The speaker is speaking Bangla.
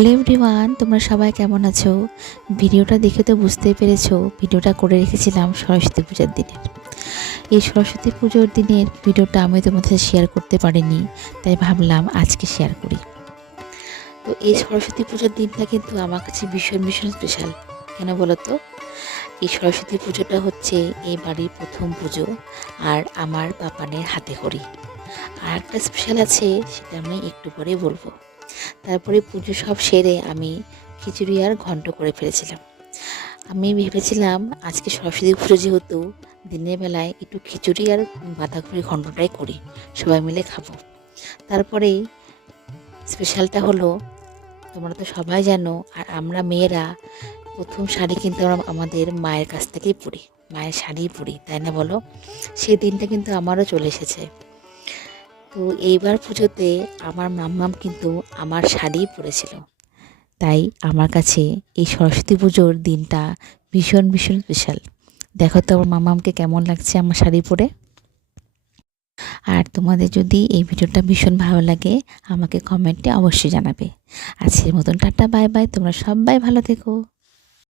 হ্যালো এভরিওয়ান, তোমরা সবাই কেমন আছো? ভিডিওটা দেখে তো বুঝতেই পেরেছো, ভিডিওটা করে রেখেছিলাম সরস্বতী পূজার দিনের। এই সরস্বতী পুজোর দিনের ভিডিওটা আমি তোমাদের সাথে শেয়ার করতে পারিনি, তাই ভাবলাম আজকে শেয়ার করি। তো এই সরস্বতী পুজোর দিনটা কিন্তু আমার কাছে ভীষণ ভীষণ স্পেশাল। কেন বলো তো? এই সরস্বতী পুজোটা হচ্ছে এই বাড়ির প্রথম পুজো, আর আমার পাপানের হাতে খড়ি। আর একটা স্পেশাল আছে, সেটা আমি একটু পরে বলবো। তারপরে পুজো সব সেরে আমি খিচুড়ি আর ঘন্ট করে ফেলেছিলাম। আমি ভেবেছিলাম আজকে সরস্বতী পুজো যেহেতু, দিনের বেলায় একটু খিচুড়ি আর বাঁধাকপির ঘন্টটাই করি, সবাই মিলে খাবো। তারপরেই স্পেশালটা হলো, তোমরা তো সবাই জানো, আর আমরা মেয়েরা প্রথম শাড়ি কিন্তু আমরা আমাদের মায়ের কাছ থেকেই পরি, মায়ের শাড়ি পরি, তাই না বলো? সেই দিনটা কিন্তু আমারও চলে এসেছে। তো এইবার পুজোতে আমার মাম্মাম কিন্তু আমার শাড়িই পরেছিল, তাই আমার কাছে এই সরস্বতী পুজোর দিনটা ভীষণ ভীষণ স্পেশাল। দেখো তো আমার মামামকে কেমন লাগছে আমার শাড়ি পরে। আর তোমাদের যদি এই ভিডিওটা ভীষণ ভালো লাগে, আমাকে কমেন্টে অবশ্যই জানাবে। আজকের মতন টাটা, বাই বাই, তোমরা সবাই ভালো থেকো।